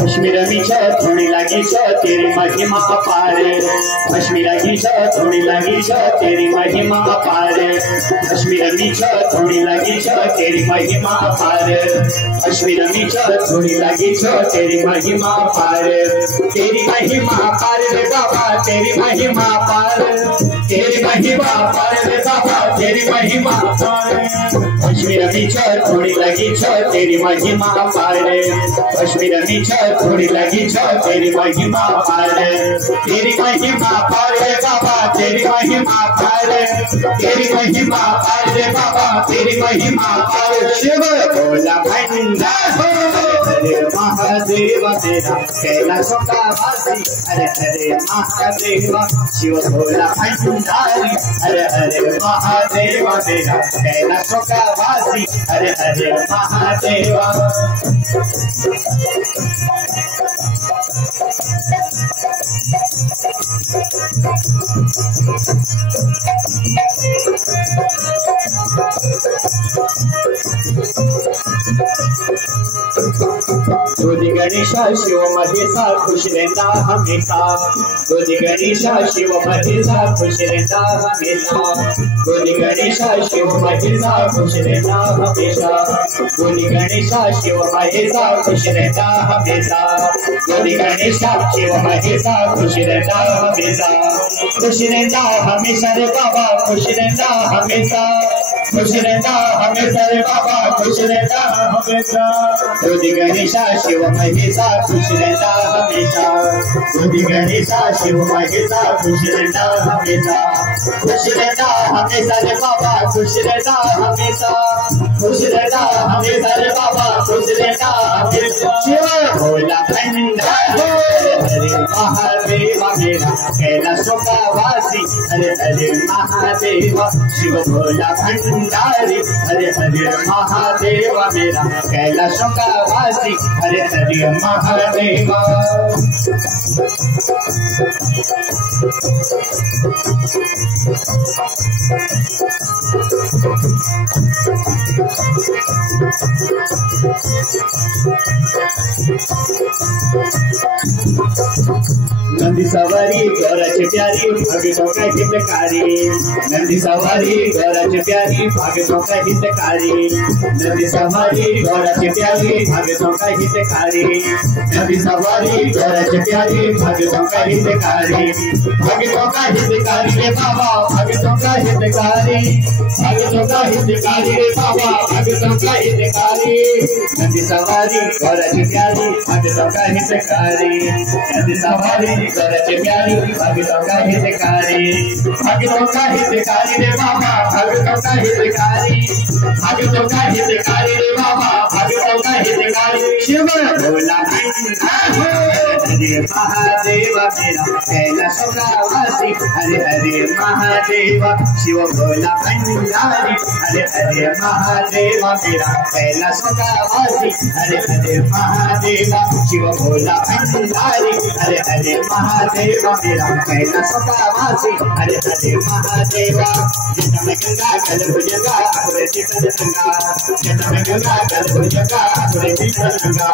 कश्मीर की थोड़ी लगी तेरी महिमा अपार। कश्मीर की थोड़ी लगी तेरी महिमा अपार। कश्मीर की थोड़ी लगी तेरी महिमा अपार। कश्मीर की थोड़ी लगी तेरी महिमा अपार। तेरी महिमा अपार रे बाबा, तेरी महिमा अपार, तेरी महिमा अपार रे बाबा, तेरी महिमा अपार। कश्मीर की थोड़ी लगी तेरी महिमा अपार। कश्मीर की थोड़ी लगी तेरी महिमा अपार। तेरी महिमा अपार रे बाबा, तेरी महिमा अपार, तेरी महिमा अपार रे बाबा, तेरी महिमा अपार। शिव भोला भंडार हरे महादेव तेरा कैलाशों का वासी। हरे हरे महादेव शिव भोला भंडारी। हरे हरे महादेव तेरा कैलाशों का वासी। हरे हरे महादेव। गोदी गणेशा शिव महेशा खुश रहना हमेशा। गोदी गणेशा शिव महेशा खुश रहना हमेशा। गोदी गणेशा शिव महेशा खुश रहना हमेशा। गोदी गणेशा शिव महेशा खुश रहना हमेशा। गोदी गणेशा शिव महेशा खुश रहना हमेशा। खुश रहना हमेशा रे बाबा, खुश रहना हमेशा, खुश रहना हमेशा रे बाबा, खुश रहना हमेशा। गोदी गणेशा शिव महेशा खुश रहना हमेशा। गोदी गणेशा शिव महेशा खुश रहना हमेशा। खुश रहना हमेशा रे बाबा, खुश रहना हमेशा, खुश रहना हमेशा रे बाबा, खुश रहना हमेशा। शिव भोला भंडार हरे महादेव मेरा कैलाशों का वासी। हरे हरे महादेव शिव भोला भंडारी। हरे हरे महादेव मेरा कैलाशों का वासी। हरे हरे महादेव। नंदी सवारी गौरज प्यारी भगतों का हितकारी। नंदी सवारी गौरज प्यारी भगतों का हितकारी। नंदी सवारी गौरज प्यारी भगतों का हितकारी। नंदी सवारी गौरज प्यारी भगतों का हितकारी। भगतों का हितकारी रे बाबा, भगतों का हितकारी, भगतों का हितकारी रे बाबा, भगतों का हितकारी। नंदी सवारी गौरज प्यारी भगतों का हितकारी। नंदी सवारी गौरज प्यारी भगतों का हितकारी। भगतों का हितकारी रे बाबा, भगतों का हितकारी, भगतों का हितकारी रे बाबा, भगतों का हितकारी। शिव भोला हरे महादेव मेरा कैलाशों का वासी। हरे हरे महादेव शिव भोला भंडारी। हरे हरे महादेव मेरा कैलाशों का वासी। हरे हरे महादेव शिव भोला भंडारी। हरे हरे महादेव मेरा कैलाशों का वासी। हरे हरे महादेव। जटा में गंगा कल भुजंगा अपने चितन गंगा। जटा में गंगा कल भुजंगा अपने चितन गंगा।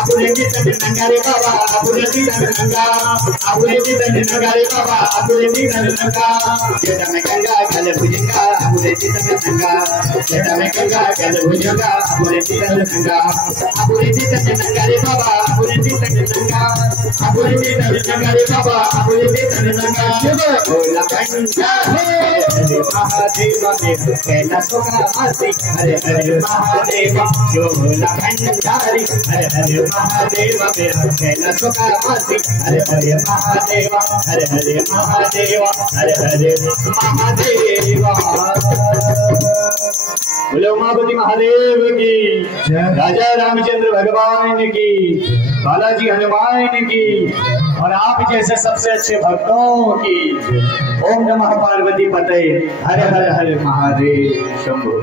अपने चितन गंगा रे बाबा, अपने चितन गंगा, अपने चितन गंगा रे बाबा, अपने चितन गंगा। जटा में गंगा कल भुजंगा अपने चितन गंगा। जटा में गंगा कल भुजंगा अपने चितन गंगा। अपने चितन गंगा रे बाबा, अपने चितन गंगा, अपने चितन गंगा रे बाबा, अपने चितन गंगा। शिव भोला भंडार हरे महादेव मेरा कैलाशों का वासी। हरे हरे महादेव शिव भोला भंडारी। हरे हरे महादेव मेरा कैलाशों का वासी। हरे हरे महादेव। हरे हरे महादेव। हरे हरे महादेव। बोलो उमापति महादेव की, राजा रामचंद्र भगवान की, बालाजी हनुमान की, और आप जैसे सबसे अच्छे भक्तों की। ओम नमः पार्वती पते। हरे हरे हरे महादेव शंभो।